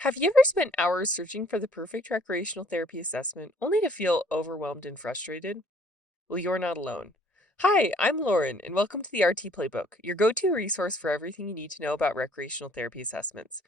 Have you ever spent hours searching for the perfect recreational therapy assessment only to feel overwhelmed and frustrated? Well, you're not alone. Hi, I'm Lauren, and welcome to the RT Playbook, your go to resource for everything you need to know about recreational therapy assessments.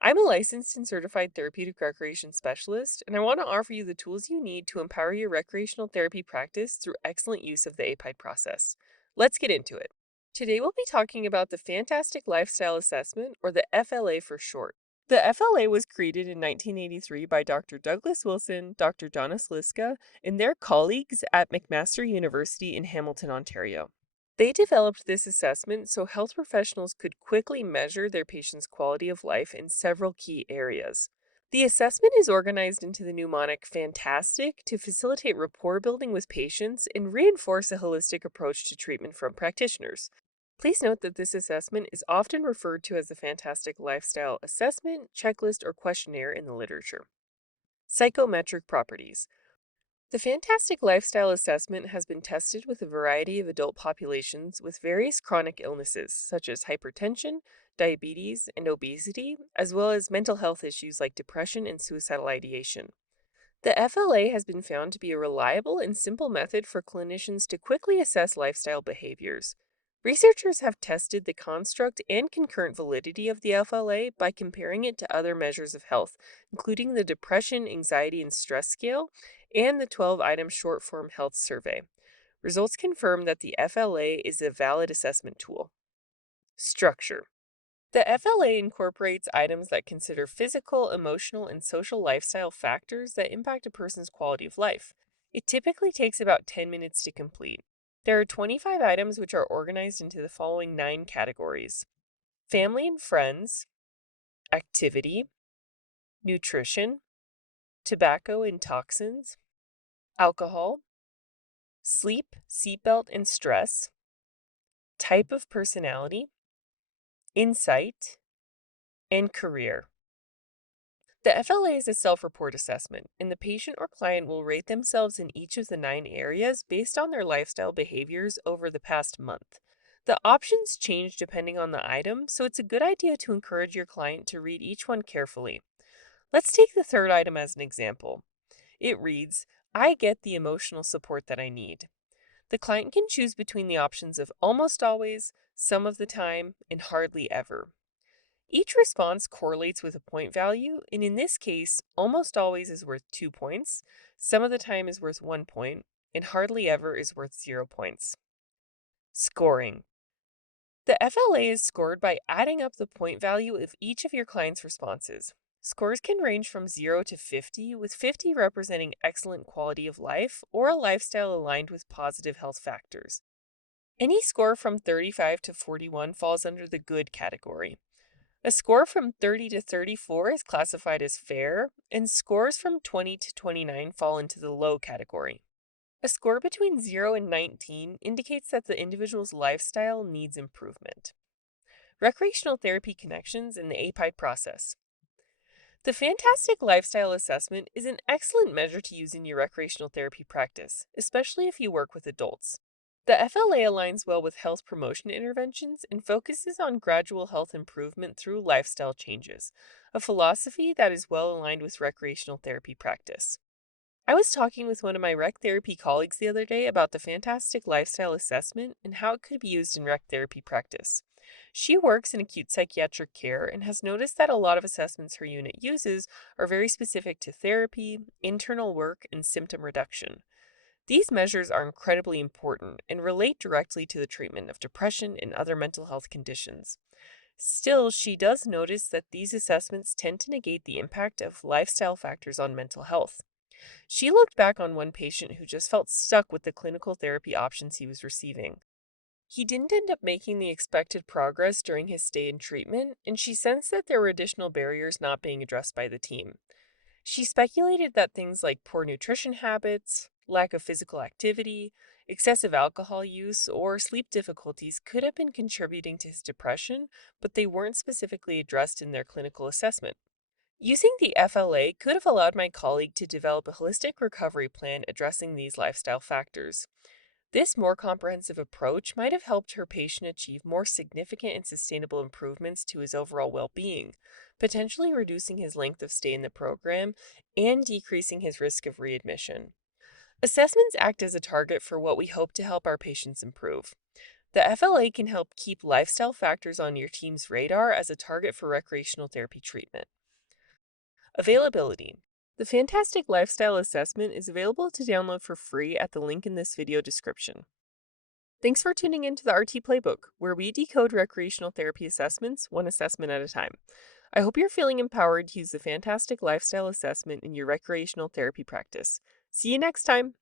I'm a licensed and certified therapeutic recreation specialist, and I want to offer you the tools you need to empower your recreational therapy practice through excellent use of the APIDE process. Let's get into it. Today, we'll be talking about the Fantastic Lifestyle Assessment, or the FLA for short. The FLA was created in 1983 by Dr. Douglas Wilson, Dr. Donna Ciliska, and their colleagues at McMaster University in Hamilton, Ontario. They developed this assessment so health professionals could quickly measure their patients' quality of life in several key areas. The assessment is organized into the mnemonic FANTASTIC to facilitate rapport building with patients and reinforce a holistic approach to treatment from practitioners. Please note that this assessment is often referred to as the Fantastic Lifestyle Assessment, Checklist, or Questionnaire in the literature. Psychometric properties. The Fantastic Lifestyle Assessment has been tested with a variety of adult populations with various chronic illnesses, such as hypertension, diabetes, and obesity, as well as mental health issues like depression and suicidal ideation. The FLA has been found to be a reliable and simple method for clinicians to quickly assess lifestyle behaviors. Researchers have tested the construct and concurrent validity of the FLA by comparing it to other measures of health, including the Depression, Anxiety, and Stress Scale and the 12-item short form health survey. Results confirm that the FLA is a valid assessment tool. Structure. The FLA incorporates items that consider physical, emotional, and social lifestyle factors that impact a person's quality of life. It typically takes about 10 minutes to complete. There are 25 items which are organized into the following 9 categories: family and friends, activity, nutrition, tobacco and toxins, alcohol, sleep, seatbelt and stress, type of personality, insight, and career. The FLA is a self report assessment, and the patient or client will rate themselves in each of the 9 areas based on their lifestyle behaviors over the past month. The options change depending on the item, so it's a good idea to encourage your client to read each one carefully. Let's take the third item as an example. It reads, I get the emotional support that I need. The client can choose between the options of almost always, some of the time, and hardly ever. Each response correlates with a point value, and in this case, almost always is worth 2 points, some of the time is worth 1 point, and hardly ever is worth 0 points. Scoring. The FLA is scored by adding up the point value of each of your client's responses. Scores can range from 0 to 50, with 50 representing excellent quality of life or a lifestyle aligned with positive health factors. Any score from 35 to 41 falls under the good category. A score from 30 to 34 is classified as fair, and scores from 20 to 29 fall into the low category. A score between 0 and 19 indicates that the individual's lifestyle needs improvement. Recreational therapy connections in the APIDE process. The Fantastic Lifestyle Assessment is an excellent measure to use in your recreational therapy practice, especially if you work with adults. The FLA aligns well with health promotion interventions and focuses on gradual health improvement through lifestyle changes, a philosophy that is well aligned with recreational therapy practice. I was talking with one of my rec therapy colleagues the other day about the Fantastic Lifestyle Assessment and how it could be used in rec therapy practice. She works in acute psychiatric care and has noticed that a lot of assessments her unit uses are very specific to therapy, internal work, and symptom reduction. These measures are incredibly important and relate directly to the treatment of depression and other mental health conditions. Still, she does notice that these assessments tend to negate the impact of lifestyle factors on mental health. She looked back on one patient who just felt stuck with the clinical therapy options he was receiving. He didn't end up making the expected progress during his stay in treatment, and she sensed that there were additional barriers not being addressed by the team. She speculated that things like poor nutrition habits, lack of physical activity, excessive alcohol use, or sleep difficulties could have been contributing to his depression, but they weren't specifically addressed in their clinical assessment. Using the FLA could have allowed my colleague to develop a holistic recovery plan addressing these lifestyle factors. This more comprehensive approach might have helped her patient achieve more significant and sustainable improvements to his overall well being, potentially reducing his length of stay in the program and decreasing his risk of readmission. Assessments act as a target for what we hope to help our patients improve. The FLA can help keep lifestyle factors on your team's radar as a target for recreational therapy treatment. Availability. The Fantastic Lifestyle Assessment is available to download for free at the link in this video description. Thanks for tuning into the RT Playbook, where we decode recreational therapy assessments one assessment at a time. I hope you're feeling empowered to use the Fantastic Lifestyle Assessment in your recreational therapy practice. See you next time!